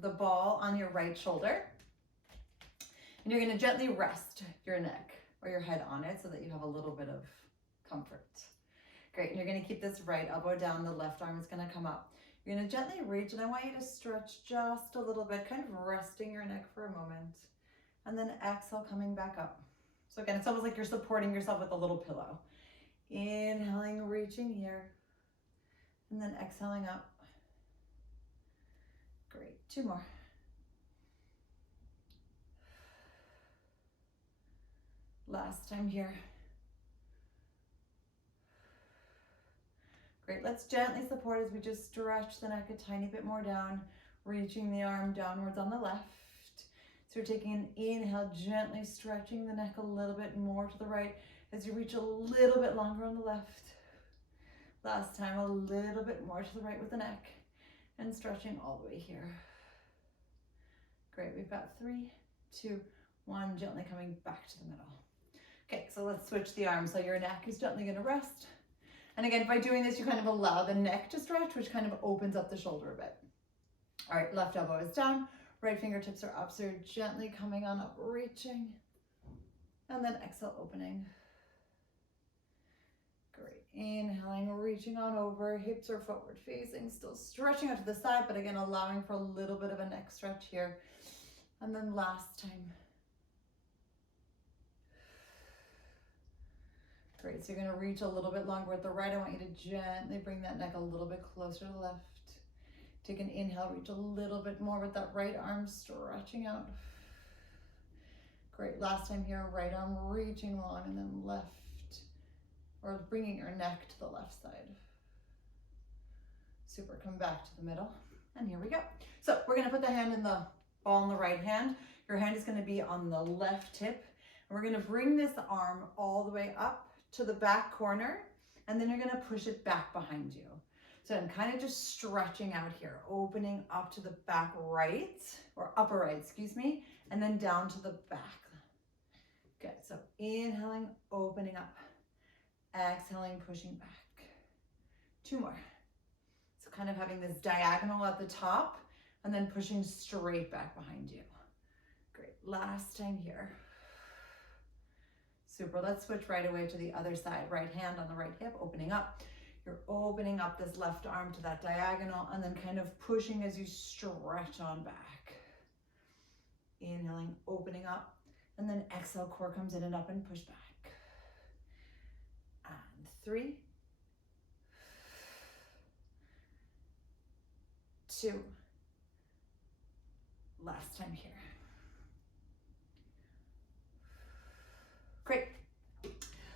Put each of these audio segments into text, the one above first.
the ball on your right shoulder. And you're going to gently rest your neck or your head on it so that you have a little bit of comfort. Great. And you're going to keep this right elbow down. The left arm is going to come up. You're going to gently reach, and I want you to stretch just a little bit, kind of resting your neck for a moment. And then exhale, coming back up. So again, it's almost like you're supporting yourself with a little pillow. Inhaling, reaching here. And then exhaling up. Great. 2 more. Last time here. Great. Let's gently support as we just stretch the neck a tiny bit more down, reaching the arm downwards on the left. So you're taking an inhale, gently stretching the neck a little bit more to the right as you reach a little bit longer on the left. Last time, a little bit more to the right with the neck and stretching all the way here. Great. We've got 3, 2, 1, gently coming back to the middle. Okay, so let's switch the arms. So your neck is gently going to rest. And again, by doing this, you kind of allow the neck to stretch, which kind of opens up the shoulder a bit. All right, left elbow is down, right fingertips are up. So you're gently coming on up, reaching, and then exhale, opening. Great. Inhaling, reaching on over, hips are forward facing, still stretching out to the side, but again, allowing for a little bit of a neck stretch here. And then last time. Great, so you're gonna reach a little bit longer with the right. I want you to gently bring that neck a little bit closer to the left. Take an inhale, reach a little bit more with that right arm stretching out. Great, last time here, right arm reaching long and then left, or bringing your neck to the left side. Super, come back to the middle, and here we go. So we're gonna put the hand in the ball in the right hand. Your hand is gonna be on the left hip, and we're gonna bring this arm all the way up to the back corner, and then you're gonna push it back behind you. So I'm kind of just stretching out here, opening up to the back right, or upper right, excuse me, and then down to the back. Good, so inhaling, opening up, exhaling, pushing back. 2 more. So kind of having this diagonal at the top, and then pushing straight back behind you. Great, last time here. Super, let's switch right away to the other side. Right hand on the right hip, opening up. You're opening up this left arm to that diagonal and then kind of pushing as you stretch on back. Inhaling, opening up, and then exhale, core comes in and up and push back. And 3, 2, last time here. Great.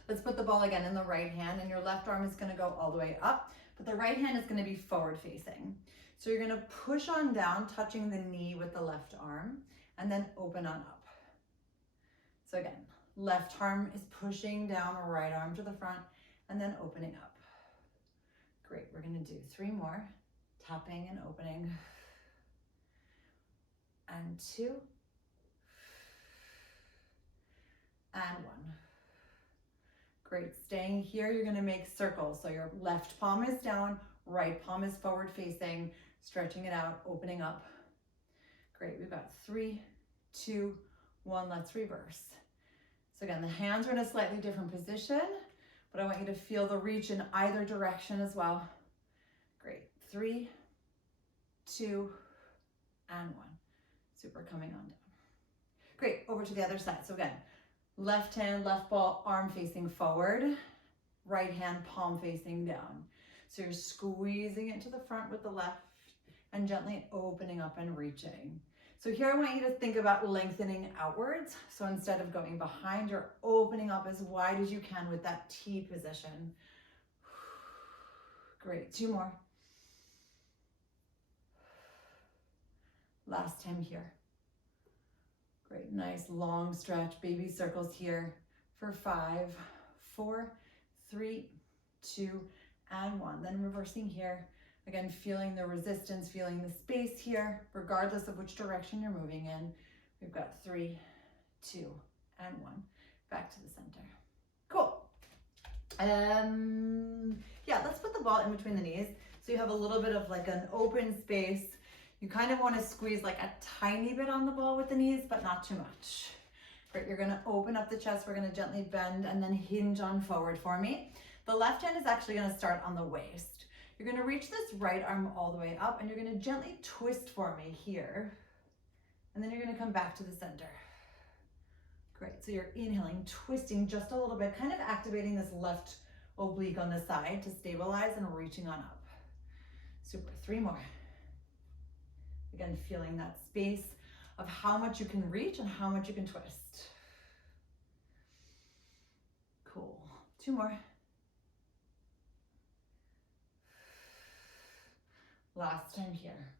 Let's put the ball again in the right hand, and your left arm is going to go all the way up, but the right hand is going to be forward facing. So you're going to push on down, touching the knee with the left arm, and then open on up. So again, left arm is pushing down, right arm to the front, and then opening up. Great. We're going to do 3 more. Tapping and opening. And 2. And 1. Great, staying here, you're gonna make circles. So your left palm is down, right palm is forward facing, stretching it out, opening up. Great, we've got 3, 2, 1, let's reverse. So again, the hands are in a slightly different position, but I want you to feel the reach in either direction as well. Great, 3, 2, and 1. Super, coming on down. Great, over to the other side. So again, left hand, left ball, arm facing forward, right hand, palm facing down. So you're squeezing it to the front with the left and gently opening up and reaching. So here I want you to think about lengthening outwards. So instead of going behind, you're opening up as wide as you can with that T position. Great, 2 more. Last time here. Great, nice long stretch, baby circles here for 5, 4, 3, 2, and 1. Then reversing here. Again, feeling the resistance, feeling the space here, regardless of which direction you're moving in. We've got 3, 2, and 1. Back to the center. Cool. Yeah, let's put the ball in between the knees. So you have a little bit of like an open space. You kind of want to squeeze like a tiny bit on the ball with the knees, but not too much. Great, you're gonna open up the chest. We're gonna gently bend and then hinge on forward for me. The left hand is actually gonna start on the waist. You're gonna reach this right arm all the way up and you're gonna gently twist for me here. And then you're gonna come back to the center. Great, so you're inhaling, twisting just a little bit, kind of activating this left oblique on the side to stabilize and reaching on up. Super, 3 more. Again, feeling that space of how much you can reach and how much you can twist. Cool, 2 more. Last time here.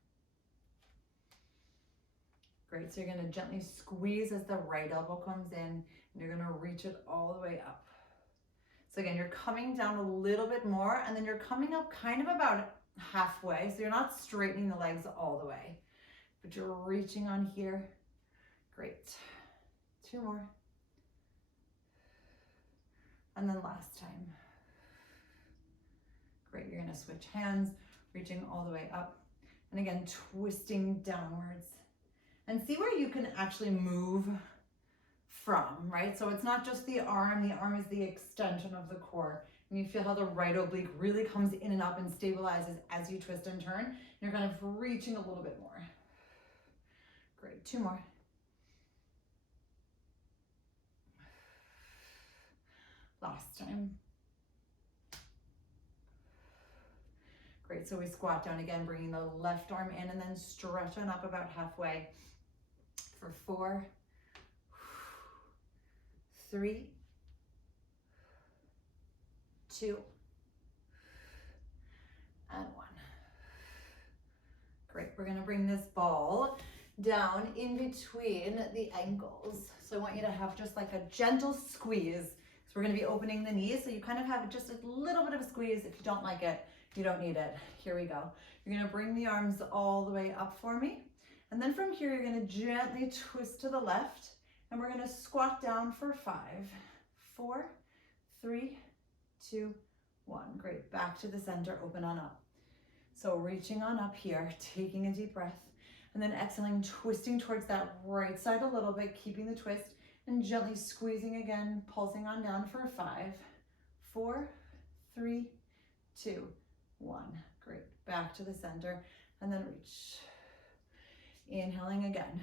Great, so you're gonna gently squeeze as the right elbow comes in and you're gonna reach it all the way up. So again, you're coming down a little bit more and then you're coming up kind of about halfway. So you're not straightening the legs all the way, but you're reaching on here. Great, 2 more. And then last time. Great, you're gonna switch hands, reaching all the way up. And again, twisting downwards. And see where you can actually move from, right? So it's not just the arm is the extension of the core. And you feel how the right oblique really comes in and up and stabilizes as you twist and turn. You're kind of reaching a little bit more. Great, 2 more. Last time. Great, so we squat down again, bringing the left arm in and then stretch on up about halfway for 4, 3, 2, and 1. Great, we're gonna bring this ball down in between the ankles. So I want you to have just like a gentle squeeze. So we're gonna be opening the knees, so you kind of have just a little bit of a squeeze. If you don't like it, you don't need it. Here we go. You're gonna bring the arms all the way up for me. And then from here, you're gonna gently twist to the left and we're gonna squat down for 5, 4, 3, 2, 1. Great, back to the center, open on up. So reaching on up here, taking a deep breath and then exhaling, twisting towards that right side a little bit, keeping the twist and gently squeezing again, pulsing on down for 5, 4, 3, 2, 1. Great, back to the center and then reach. Inhaling again,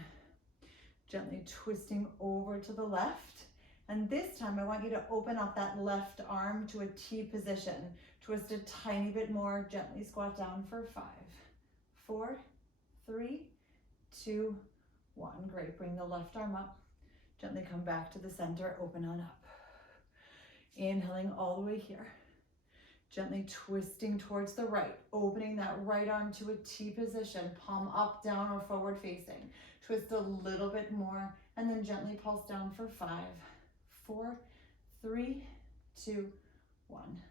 gently twisting over to the left. And this time I want you to open up that left arm to a T position. Twist a tiny bit more, gently squat down for 5, 4, 3, 2, 1. Great, bring the left arm up. Gently come back to the center, open on up. Inhaling all the way here. Gently twisting towards the right, opening that right arm to a T position, palm up, down, or forward facing. Twist a little bit more, and then gently pulse down for 5, 4, 3, 2, 1.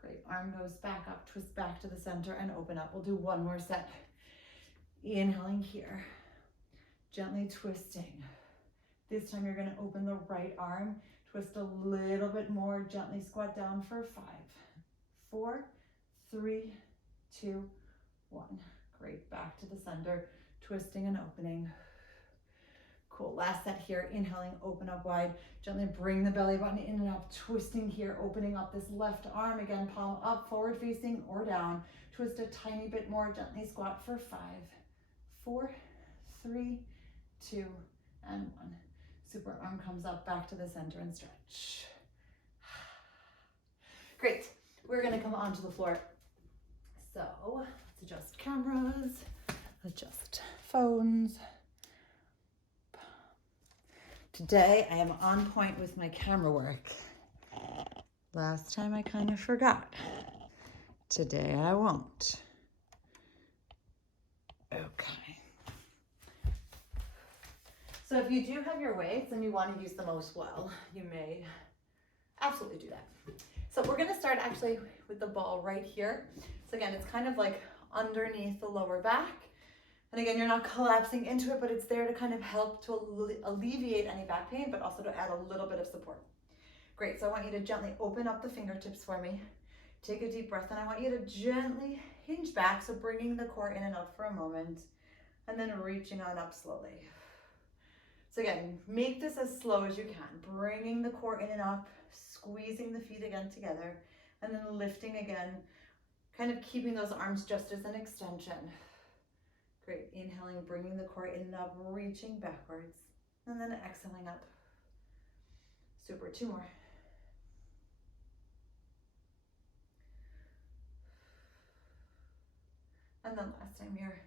Great, arm goes back up, twist back to the center, and open up. We'll do 1 more set. Inhaling here, gently twisting. This time you're gonna open the right arm, twist a little bit more, gently squat down for 5, 4, 3, 2, 1. Great, back to the center, twisting and opening. Cool, last set here, inhaling, open up wide, gently bring the belly button in and up, twisting here, opening up this left arm, again, palm up, forward facing or down, twist a tiny bit more, gently squat for 5, 4, 3, 2, and 1. Super, arm comes up, back to the center and stretch. Great. We're gonna come onto the floor. So let's adjust cameras, adjust phones. Today I am on point with my camera work. Last time I kind of forgot. Today I won't. Okay. So if you do have your weights and you want to use the most well, you may absolutely do that. So we're gonna start actually with the ball right here. So again, it's kind of like underneath the lower back. And again, you're not collapsing into it, but it's there to kind of help to alleviate any back pain, but also to add a little bit of support. Great, so I want you to gently open up the fingertips for me. Take a deep breath, and I want you to gently hinge back, so bringing the core in and out for a moment. and then reaching on up slowly. So again, make this as slow as you can, bringing the core in and up, squeezing the feet again together, and then lifting again, kind of keeping those arms just as an extension. Great, inhaling, bringing the core in and up, reaching backwards, and then exhaling up. Super, 2 more. And then last time here.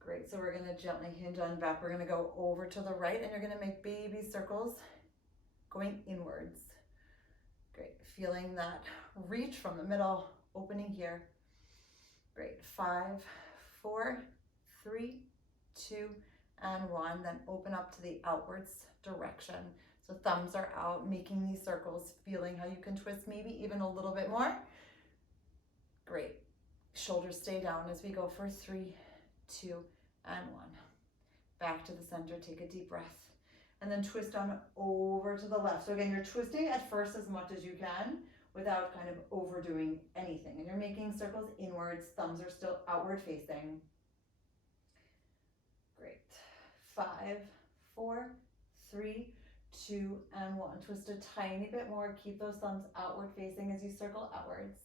Great, so we're gonna gently hinge on back. We're gonna go over to the right and you're gonna make baby circles going inwards. Great, feeling that reach from the middle, opening here. Great, 5, 4, 3, 2, and 1. Then open up to the outwards direction. So thumbs are out, making these circles, feeling how you can twist maybe even a little bit more. Great, shoulders stay down as we go for 3, 2, and 1. Back to the center, take a deep breath. And then twist on over to the left. So again, you're twisting at first as much as you can without kind of overdoing anything. And you're making circles inwards, thumbs are still outward facing. Great. 5, 4, 3, 2, and 1. Twist a tiny bit more. Keep those thumbs outward facing as you circle outwards.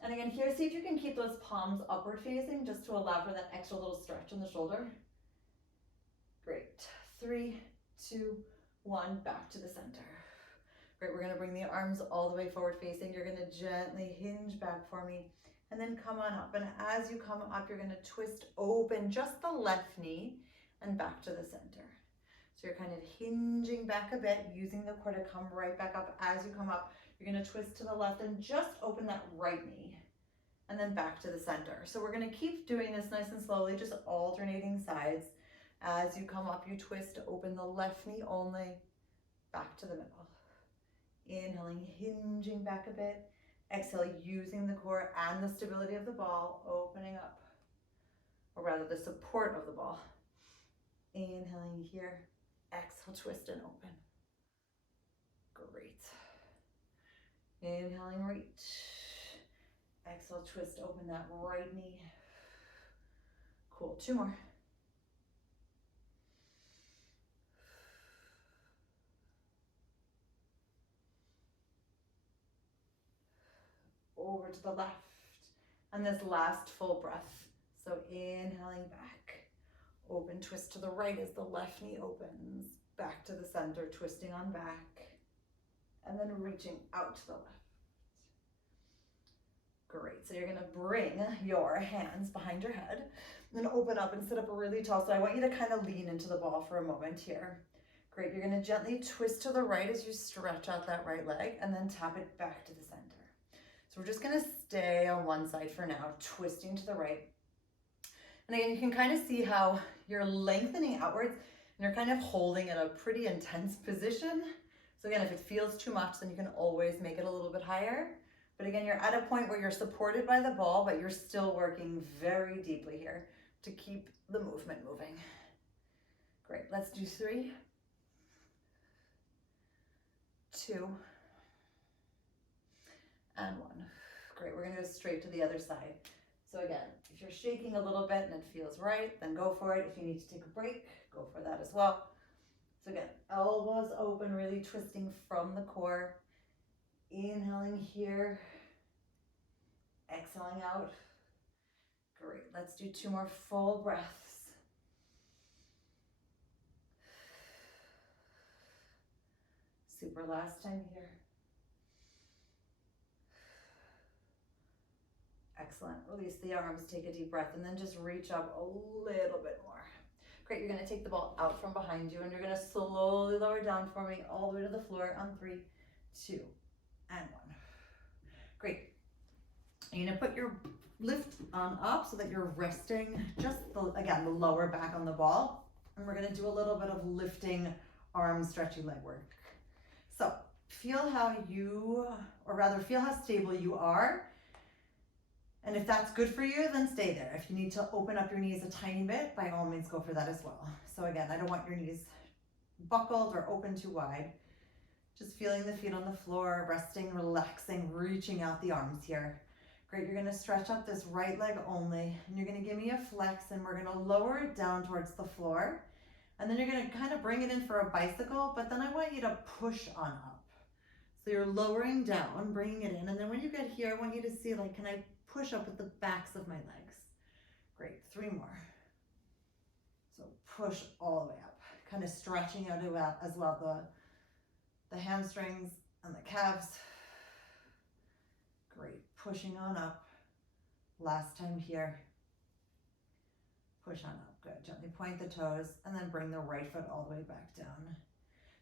And again, here, see if you can keep those palms upward facing just to allow for that extra little stretch in the shoulder. Great. 3, 2, 1, back to the center. Great, we're gonna bring the arms all the way forward facing. You're gonna gently hinge back for me and then come on up. And as you come up, you're gonna twist open just the left knee and back to the center. So you're kind of hinging back a bit, using the core to come right back up. As you come up, you're gonna twist to the left and just open that right knee and then back to the center. So we're gonna keep doing this nice and slowly, just alternating sides. As you come up, you twist to open the left knee only, back to the middle. Inhaling, hinging back a bit. Exhale, using the core and the stability of the ball, opening up, or rather the support of the ball. Inhaling here, exhale, twist and open. Great. Inhaling, reach. Exhale, twist, open that right knee. Cool, 2 more. Over to the left. And this last full breath. So inhaling back. Open, twist to the right as the left knee opens. Back to the center, twisting on back. And then reaching out to the left. Great, so you're gonna bring your hands behind your head and then open up and sit up really tall. So I want you to kind of lean into the ball for a moment here. Great, you're gonna gently twist to the right as you stretch out that right leg and then tap it back to the center. So we're just gonna stay on one side for now, twisting to the right. And again, you can kind of see how you're lengthening outwards and you're kind of holding in a pretty intense position. So again, if it feels too much, then you can always make it a little bit higher. But again, you're at a point where you're supported by the ball, but you're still working very deeply here to keep the movement moving. Great, let's do 3, 2, and 1. Great, we're gonna go straight to the other side. So again, if you're shaking a little bit and it feels right, then go for it. If you need to take a break, go for that as well. So again, elbows open, really twisting from the core. Inhaling here, exhaling out. Great, let's do 2 more full breaths. Super, last time here. Excellent, release the arms, take a deep breath, and then just reach up a little bit more. Great, you're gonna take the ball out from behind you and you're gonna slowly lower down for me all the way to the floor on 3, 2, and 1. Great. You're gonna put your lift on up so that you're resting just again, the lower back on the ball. And we're gonna do a little bit of lifting, arm stretching leg work. So feel how feel how stable you are. And if that's good for you, then stay there. If you need to open up your knees a tiny bit, by all means go for that as well. So again, I don't want your knees buckled or open too wide. Just feeling the feet on the floor, resting, relaxing, reaching out the arms here. Great, you're gonna stretch up this right leg only, and you're gonna give me a flex, and we're gonna lower it down towards the floor. And then you're gonna kind of bring it in for a bicycle, but then I want you to push on up. So you're lowering down, bringing it in, and then when you get here, I want you to see, like, can I push up with the backs of my legs? Great, 3 more. So push all the way up, kind of stretching out as well the hamstrings and the calves. Great, pushing on up. Last time here. Push on up, good. Gently point the toes and then bring the right foot all the way back down.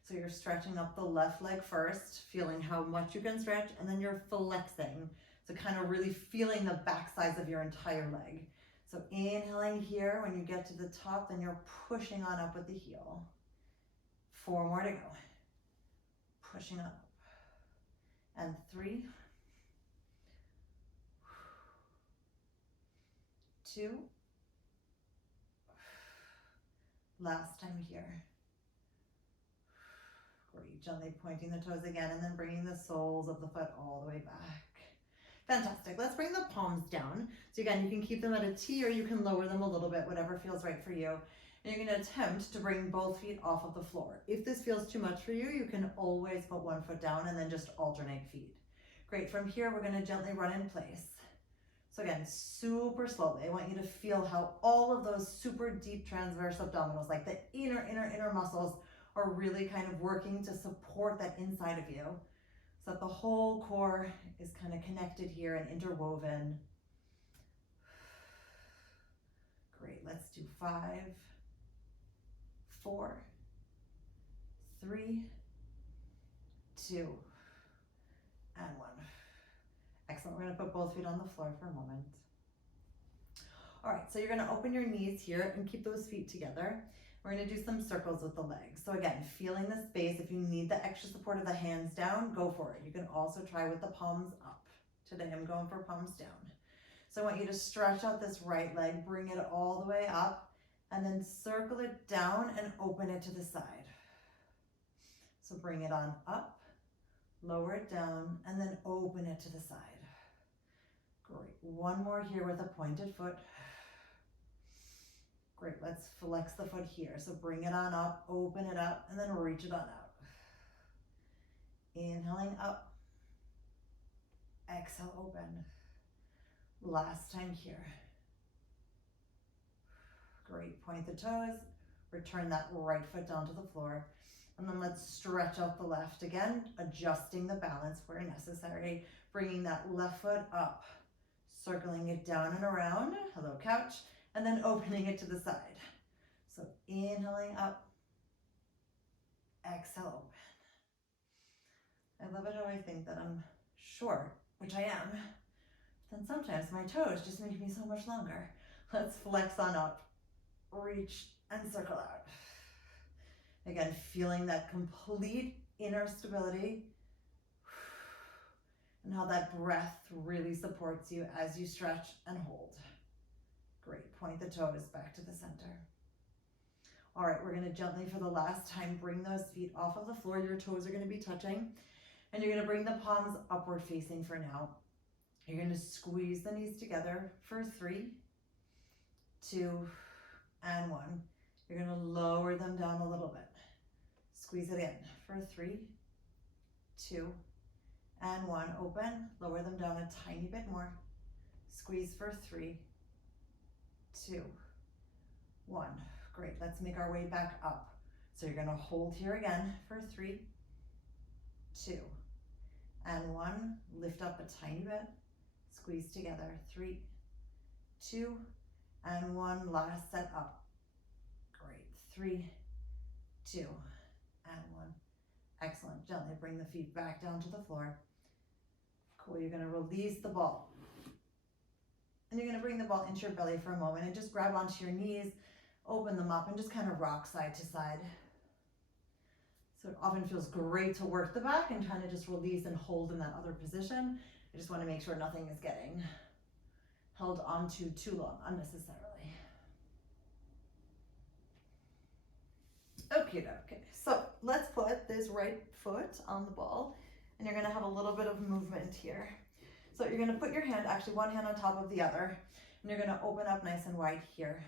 So you're stretching up the left leg first, feeling how much you can stretch, and then you're flexing. So kind of really feeling the back sides of your entire leg. So inhaling here, when you get to the top, then you're pushing on up with the heel. 4 more to go. Pushing on up. And 3, 2, last time here. Great, gently pointing the toes again and then bringing the soles of the foot all the way back. Fantastic, let's bring the palms down. So again, you can keep them at a T or you can lower them a little bit, whatever feels right for you. And you're gonna attempt to bring both feet off of the floor. If this feels too much for you, you can always put one foot down and then just alternate feet. Great, from here, we're gonna gently run in place. So again, super slowly, I want you to feel how all of those super deep transverse abdominals, like the inner muscles, are really kind of working to support that inside of you, so that the whole core is kind of connected here and interwoven. Great, let's do 5, 4, 3, 2, and 1. Excellent, we're gonna put both feet on the floor for a moment. All right, so you're gonna open your knees here and keep those feet together. We're gonna do some circles with the legs. So again, feeling the space. If you need the extra support of the hands down, go for it. You can also try with the palms up. Today I'm going for palms down. So I want you to stretch out this right leg, bring it all the way up, and then circle it down and open it to the side. So bring it on up, lower it down, and then open it to the side. Great, 1 more here with a pointed foot. Great, let's flex the foot here. So bring it on up, open it up, and then reach it on out. Inhaling up, exhale, open. Last time here. Great, point the toes, return that right foot down to the floor, and then let's stretch out the left again, adjusting the balance where necessary, bringing that left foot up, circling it down and around, hello couch, and then opening it to the side. So inhaling up, exhale, open. I love it how I think that I'm short, which I am. Then sometimes my toes just make me so much longer. Let's flex on up, reach and circle out. Again, feeling that complete inner stability and how that breath really supports you as you stretch and hold. Great, point the toes back to the center. All right, we're gonna gently, for the last time, bring those feet off of the floor. Your toes are gonna be touching, and you're gonna bring the palms upward facing for now. You're gonna squeeze the knees together for 3, 2, and 1. You're gonna lower them down a little bit. Squeeze it in for 3, 2, and 1. Open, lower them down a tiny bit more. Squeeze for 3, 2, 1. Great, let's make our way back up. So you're gonna hold here again for 3, 2, and 1. Lift up a tiny bit, squeeze together, 3, 2, and 1. Last set up. Great, 3, 2, and 1. Excellent, gently bring the feet back down to the floor. Cool, you're gonna release the ball. And you're gonna bring the ball into your belly for a moment and just grab onto your knees, open them up, and just kind of rock side to side. So it often feels great to work the back and kind of just release and hold in that other position. I just want to make sure nothing is getting held onto too long unnecessarily. Okay, so let's put this right foot on the ball, and you're gonna have a little bit of movement here. So you're gonna put your hand, actually one hand on top of the other, and you're gonna open up nice and wide here.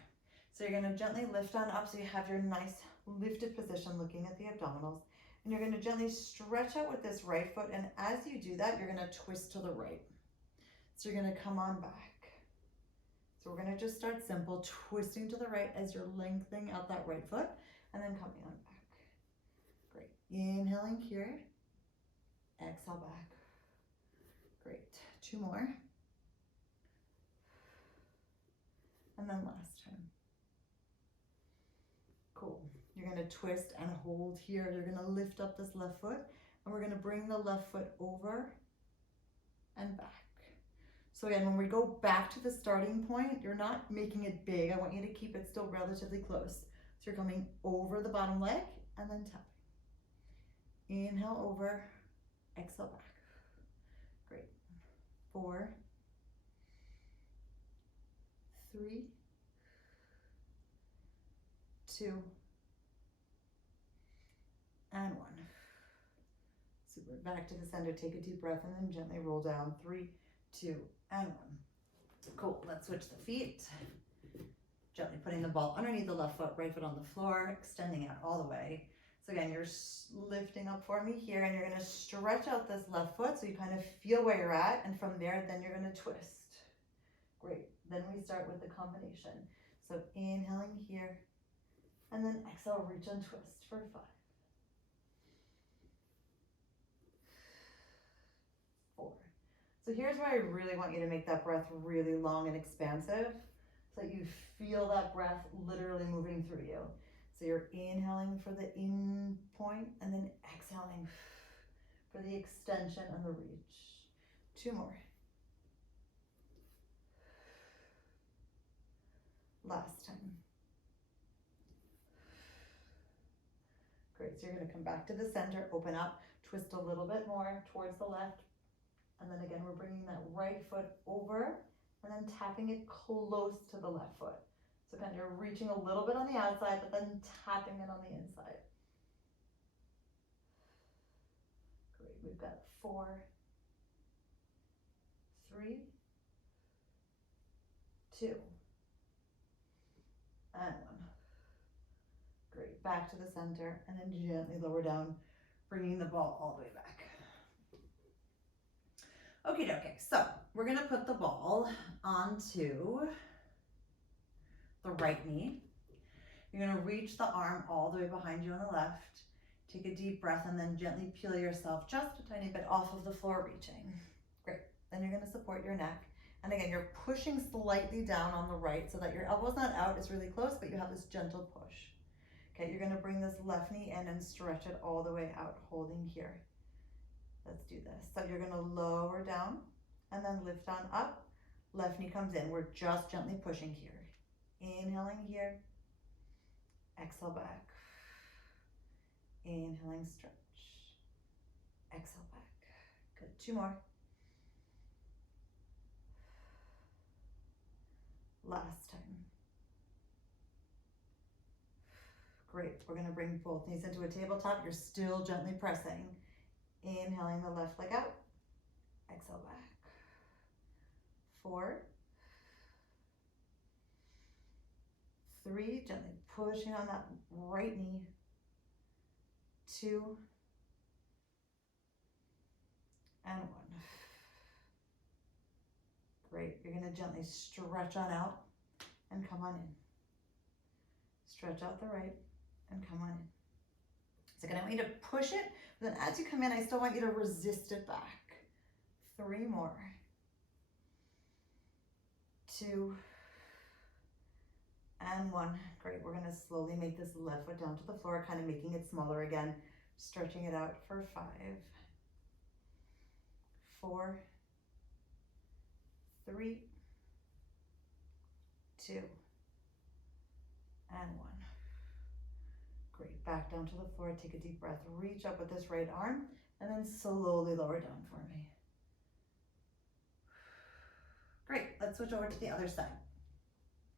So you're gonna gently lift on up so you have your nice lifted position looking at the abdominals. And you're gonna gently stretch out with this right foot, and as you do that, you're gonna twist to the right. So you're gonna come on back. So we're gonna just start simple, twisting to the right as you're lengthening out that right foot, and then coming on back. Great, inhaling here, exhale back. Great, 2 more. And then last time. Cool. You're gonna twist and hold here. You're gonna lift up this left foot, and we're gonna bring the left foot over and back. So again, when we go back to the starting point, you're not making it big. I want you to keep it still relatively close. So you're coming over the bottom leg and then tapping. Inhale over, exhale back. Great. 4, 3, 2, and 1. Super. Back to the center. Take a deep breath and then gently roll down. 3, 2, and 1. Cool. Let's switch the feet. Gently putting the ball underneath the left foot, right foot on the floor, extending out all the way. So again, you're lifting up for me here, and you're going to stretch out this left foot so you kind of feel where you're at, and from there, then you're going to twist. Great. Then we start with the combination. So inhaling here, and then exhale, reach and twist for 5, 4. So here's where I really want you to make that breath really long and expansive, so that you feel that breath literally moving through you. So you're inhaling for the in point, and then exhaling for the extension and the reach. 2 more. Last time. Great, so you're gonna come back to the center, open up, twist a little bit more towards the left, and then again, we're bringing that right foot over, and then tapping it close to the left foot. So kind of you're reaching a little bit on the outside, but then tapping it on the inside. Great, we've got 4, 3, 2, and 1. Great, back to the center, and then gently lower down, bringing the ball all the way back. Okay, so we're gonna put the ball onto the right knee. You're gonna reach the arm all the way behind you on the left. Take a deep breath and then gently peel yourself just a tiny bit off of the floor, reaching. Great, then you're gonna support your neck. And again, you're pushing slightly down on the right so that your elbow's not out, it's really close, but you have this gentle push. Okay, you're gonna bring this left knee in and stretch it all the way out, holding here. Let's do this. So you're gonna lower down and then lift on up. Left knee comes in. We're just gently pushing here. Inhaling here. Exhale back. Inhaling, stretch. Exhale back. Good. 2 more. Last time. Great. We're gonna bring both knees into a tabletop. You're still gently pressing. Inhaling the left leg out, exhale back. 4, 3, gently pushing on that right knee. 2, and 1. Great, you're gonna gently stretch on out and come on in. Stretch out the right and come on in. So again, I want you to push it, but then as you come in, I still want you to resist it back. 3 more. 2, and 1. Great, we're gonna slowly make this left foot down to the floor, kind of making it smaller again, stretching it out for 5, 4, 3, 2, and 1. Great, back down to the floor, take a deep breath, reach up with this right arm, and then slowly lower down for me. Great, let's switch over to the other side.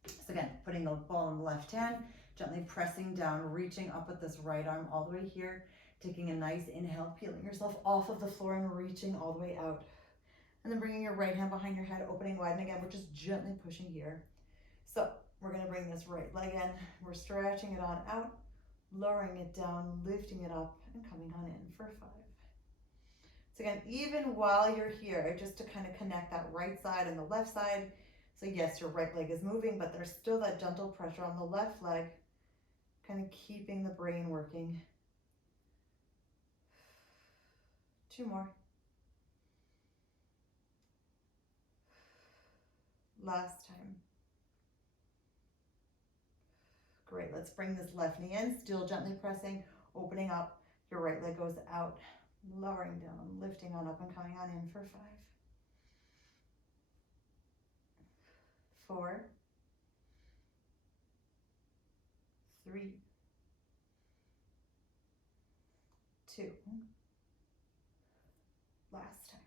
So again, putting the ball in the left hand, gently pressing down, reaching up with this right arm all the way here, taking a nice inhale, peeling yourself off of the floor and reaching all the way out. And then bringing your right hand behind your head, opening wide. And again, we're just gently pushing here. So we're gonna bring this right leg in. We're stretching it on out, lowering it down, lifting it up, and coming on in for 5. So again, even while you're here, just to kind of connect that right side and the left side. So yes, your right leg is moving, but there's still that gentle pressure on the left leg, kind of keeping the brain working. 2 more. Last time. Great, let's bring this left knee in, still gently pressing, opening up. Your right leg goes out, lowering down, lifting on up and coming on in for 5. 4. 3. 2. Last time.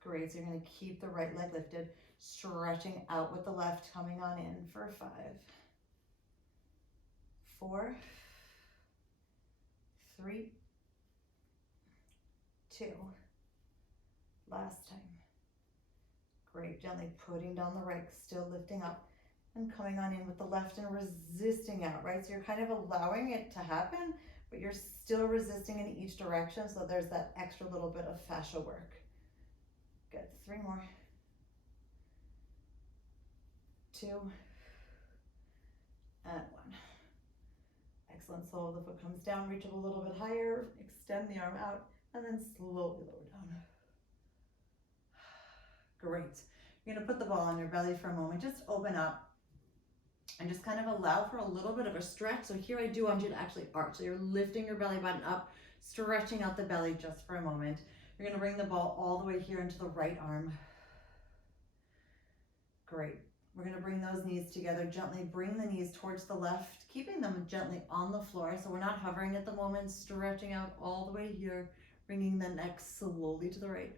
Great, so you're going to keep the right leg lifted, stretching out with the left, coming on in for 5. 4. 3. 2. Last time. Great, gently putting down the right, still lifting up and coming on in with the left and resisting out, right? So you're kind of allowing it to happen, but you're still resisting in each direction. So there's that extra little bit of fascia work. Good, 3 more. 2. And 1. Excellent, so the foot comes down, reach it a little bit higher, extend the arm out, and then slowly lower down. Great. You're gonna put the ball on your belly for a moment, just open up and just kind of allow for a little bit of a stretch. So here I do want you to actually arch. So you're lifting your belly button up, stretching out the belly just for a moment. You're gonna bring the ball all the way here into the right arm. Great. We're gonna bring those knees together, gently bring the knees towards the left, keeping them gently on the floor. So we're not hovering at the moment, stretching out all the way here, bringing the neck slowly to the right.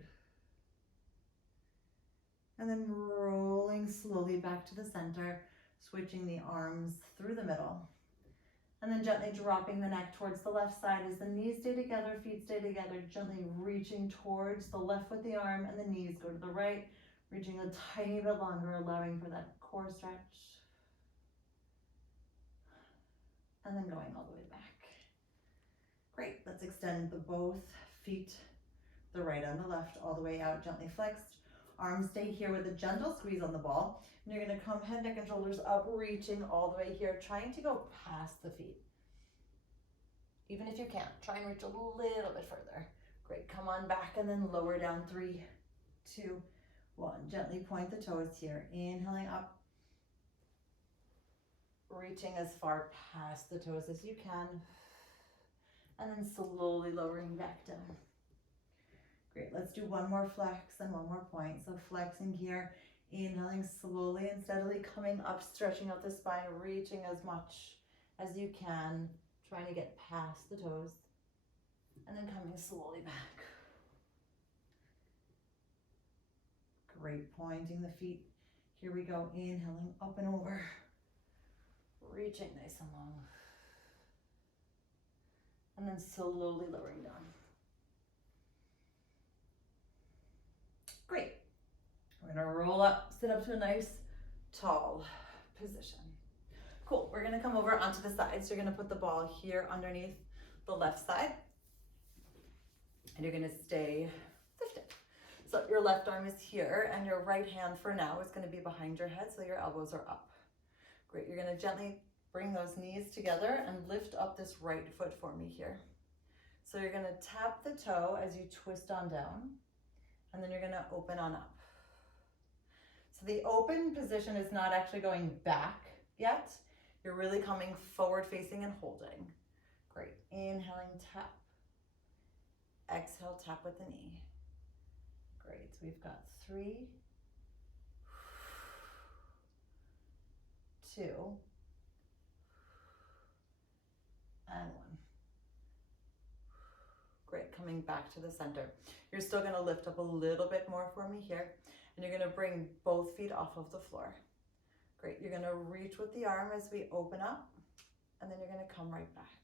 And then rolling slowly back to the center, switching the arms through the middle. And then gently dropping the neck towards the left side as the knees stay together, feet stay together, gently reaching towards the left with the arm and the knees go to the right, reaching a tiny bit longer, allowing for that core stretch. And then going all the way back. Great, let's extend the both feet, the right and the left, all the way out, gently flexed. Arms stay here with a gentle squeeze on the ball. And you're gonna come head, neck, and shoulders up, reaching all the way here, trying to go past the feet. Even if you can't, try and reach a little bit further. Great, come on back and then lower down. 3, 2, 1. Gently point the toes here, inhaling up, reaching as far past the toes as you can, and then slowly lowering back down. Great, let's do 1 more flex and 1 more point. So flexing here, inhaling slowly and steadily, coming up, stretching out the spine, reaching as much as you can, trying to get past the toes, and then coming slowly back. Great, pointing the feet. Here we go, inhaling up and over, reaching nice and long, and then slowly lowering down. Great. We're gonna roll up, sit up to a nice tall position. Cool, we're gonna come over onto the side. So you're gonna put the ball here underneath the left side. And you're gonna stay lifted. So your left arm is here and your right hand for now is gonna be behind your head so your elbows are up. Great, you're gonna gently bring those knees together and lift up this right foot for me here. So you're gonna tap the toe as you twist on down. And then you're gonna open on up. So the open position is not actually going back yet. You're really coming forward facing and holding. Great, inhaling, tap. Exhale, tap with the knee. Great, so we've got 3, 2, and 1. Great, coming back to the center. You're still gonna lift up a little bit more for me here, and you're gonna bring both feet off of the floor. Great, you're gonna reach with the arm as we open up, and then you're gonna come right back.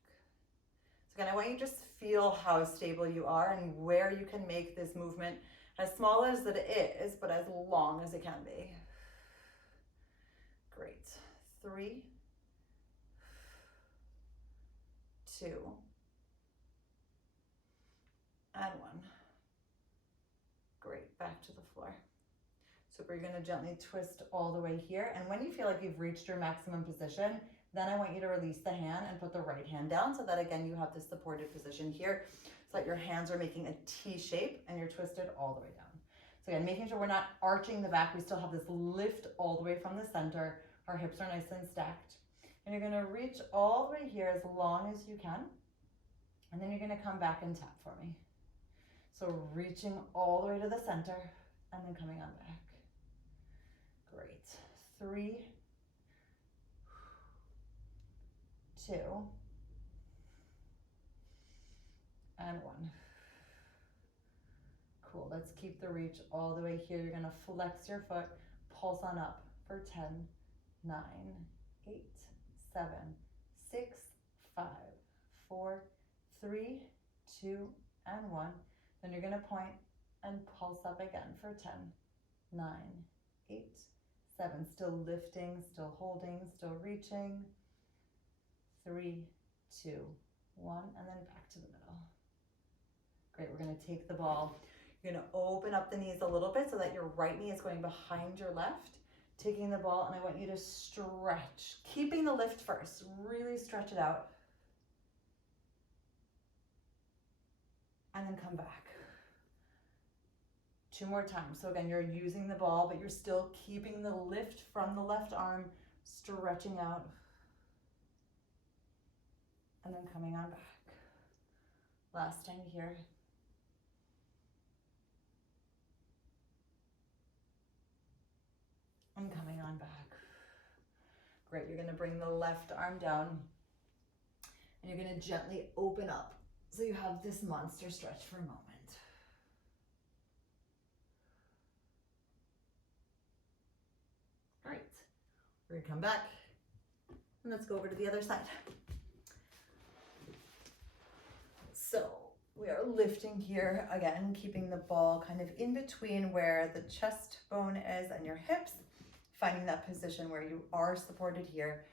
So again, I want you to just feel how stable you are and where you can make this movement as small as it is, but as long as it can be. Great. 3, 2, and 1. Great, back to the floor. So we're gonna gently twist all the way here. And when you feel like you've reached your maximum position, then I want you to release the hand and put the right hand down so that again, you have this supported position here so that your hands are making a T shape and you're twisted all the way down. So again, making sure we're not arching the back. We still have this lift all the way from the center. Our hips are nice and stacked. And you're gonna reach all the way here as long as you can. And then you're gonna come back and tap for me. So reaching all the way to the center and then coming on back. Great. 3, 2, and 1. Cool. Let's keep the reach all the way here. You're going to flex your foot, pulse on up for 10, 9, 8, 7, 6, 5, 4, 3, 2, and 1. Then you're going to point and pulse up again for 10, 9, 8, 7. Still lifting, still holding, still reaching. 3, 2, 1, and then back to the middle. Great, we're gonna take the ball. You're gonna open up the knees a little bit so that your right knee is going behind your left. Taking the ball, and I want you to stretch, keeping the lift first. Really stretch it out. And then come back. 2 more times. So again, you're using the ball, but you're still keeping the lift from the left arm, stretching out. And then coming on back. Last time here. And coming on back. Great, you're gonna bring the left arm down and you're gonna gently open up. So you have this monster stretch for a moment. Great, we're gonna come back and let's go over to the other side. So we are lifting here again, keeping the ball kind of in between where the chest bone is and your hips, finding that position where you are supported here,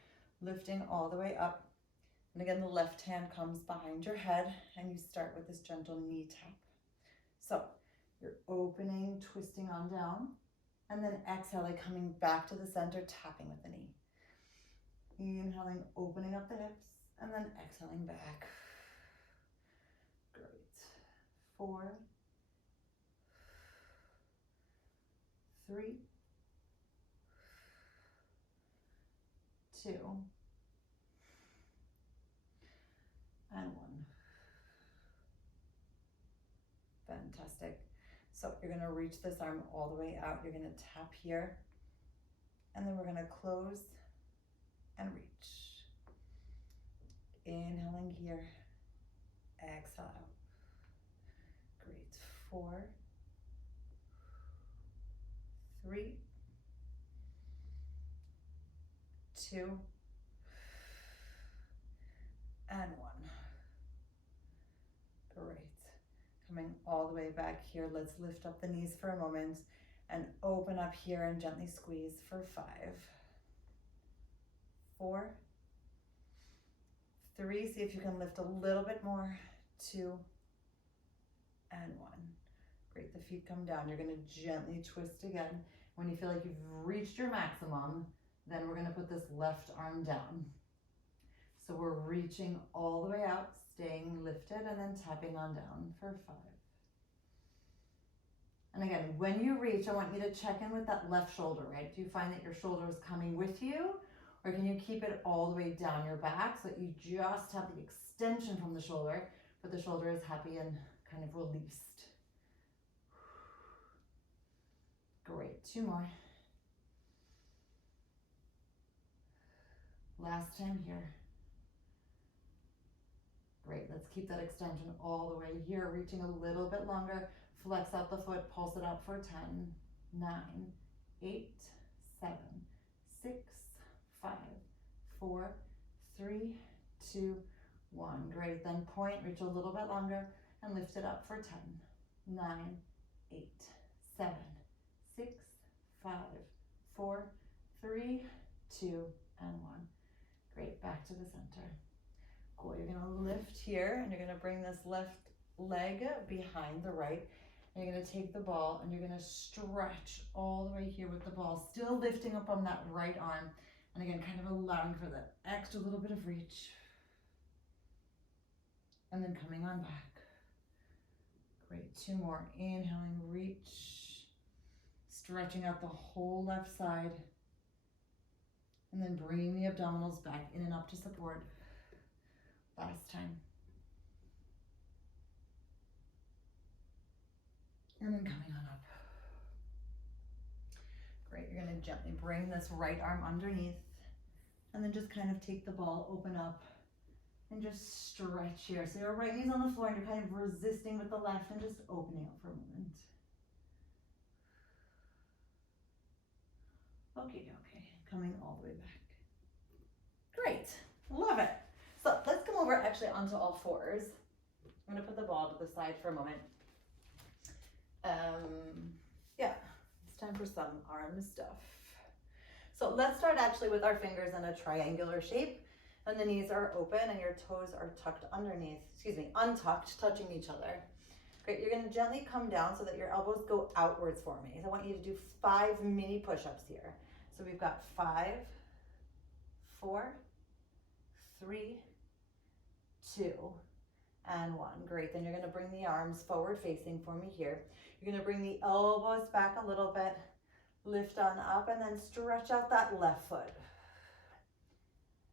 lifting all the way up. And again, the left hand comes behind your head and you start with this gentle knee tap. So you're opening, twisting on down, and then exhaling, coming back to the center, tapping with the knee. Inhaling, opening up the hips, and then exhaling back. 4, 3, 2, and 1. Fantastic. So you're going to reach this arm all the way out. You're going to tap here, and then we're going to close and reach. Inhaling here, exhale out. Great. 4, 3, 2, and 1. Great. Coming all the way back here. Let's lift up the knees for a moment and open up here and gently squeeze for 5, 4, 3. See if you can lift a little bit more. 2, and 1. Great, the feet come down. You're gonna gently twist again. When you feel like you've reached your maximum, then we're gonna put this left arm down. So we're reaching all the way out, staying lifted, and then tapping on down for 5. And again, when you reach, I want you to check in with that left shoulder, right? Do you find that your shoulder is coming with you? Or can you keep it all the way down your back so that you just have the extension from the shoulder, but the shoulder is happy and kind of released. Great, 2 more. Last time here. Great, let's keep that extension all the way here, reaching a little bit longer. Flex out the foot, pulse it up for 10, 9, 8, 7, 6, 5, 4, 3, 2, 1. Great. Then point, reach a little bit longer and lift it up for 10, 9, 8, 7, 6, 5, 4, 3, 2, and 1. Great. Back to the center. Cool. You're going to lift here and you're going to bring this left leg behind the right. And you're going to take the ball and you're going to stretch all the way here with the ball, still lifting up on that right arm. And again, kind of allowing for that extra little bit of reach. And then coming on back. Great. 2 more. Inhaling, reach. Stretching out the whole left side. And then bringing the abdominals back in and up to support. Last time. And then coming on up. Great. You're going to gently bring this right arm underneath. And then just kind of take the ball, open up. And just stretch here. So your right knee's on the floor and you're kind of resisting with the left and just opening up for a moment. Okay. Coming all the way back. Great. Love it. So let's come over actually onto all fours. I'm going to put the ball to the side for a moment. Yeah, it's time for some arm stuff. So let's start actually with our fingers in a triangular shape. And the knees are open and your toes are tucked underneath, untucked, touching each other. Great, you're gonna gently come down so that your elbows go outwards for me. So I want you to do 5 mini push-ups here. So we've got 5, 4, 3, 2, and 1. Great, then you're gonna bring the arms forward facing for me here. You're gonna bring the elbows back a little bit, lift on up, and then stretch out that left foot.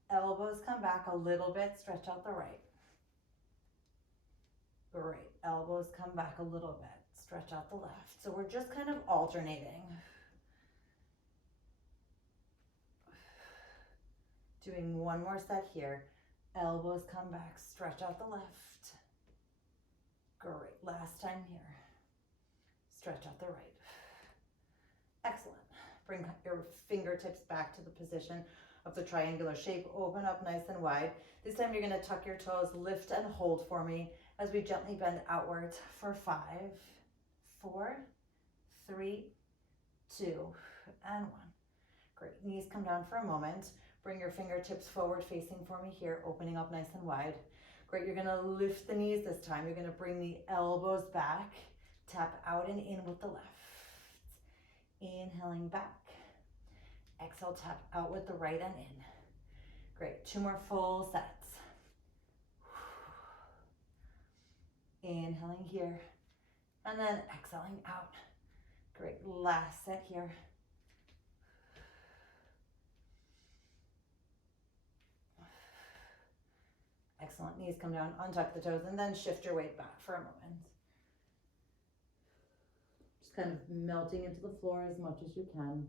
Elbows come back a little bit, stretch out the right. Great, elbows come back a little bit, stretch out the left. So we're just kind of alternating. Doing 1 more set here. Elbows come back, stretch out the left. Great, last time here. Stretch out the right. Excellent. Bring your fingertips back to the position of the triangular shape. Open up nice and wide. This time you're going to tuck your toes, lift and hold for me as we gently bend outwards for 5, 4, 3, 2, and 1. Great. Knees come down for a moment. Bring your fingertips forward facing for me here, opening up nice and wide. Great. You're going to lift the knees this time. You're going to bring the elbows back, tap out and in with the left. Inhaling back. Exhale, tap out with the right and in. Great. 2 more full sets. Inhaling here. And then exhaling out. Great. Last set here. Excellent. Knees come down, untuck the toes, and then shift your weight back for a moment. Just kind of melting into the floor as much as you can.